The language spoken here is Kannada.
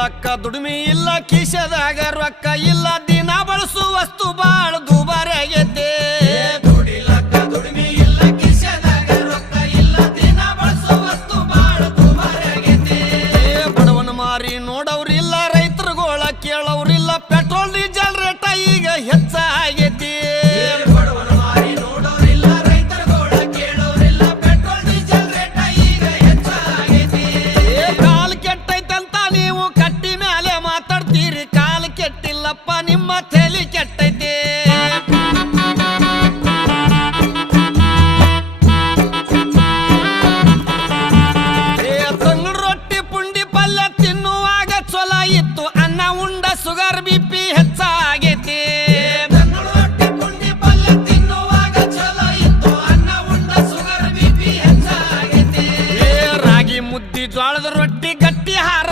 ದುಡಿಲಕ್ಕ ದುಡಿಮೆ ಇಲ್ಲ ಕಿಶದಾಗ ರೊಕ್ಕ ಇಲ್ಲ ನಮ್ಮ ತಲೆ ಕೆಟ್ಟೈತೆ. ರೊಟ್ಟಿ ಪುಂಡಿ ಪಲ್ಯ ತಿನ್ನುವಾಗ ಚೊಲ ಇತ್ತು. ಅನ್ನ ಉಂಡ ಸುಗರ್ ಬಿಪಿ ಹೆಚ್ಚಾಗೈತಿ. ರಾಗಿ ಮುದ್ದೆ ಜ್ವಾಳದ ರೊಟ್ಟಿ ಗಟ್ಟಿ ಹಾರ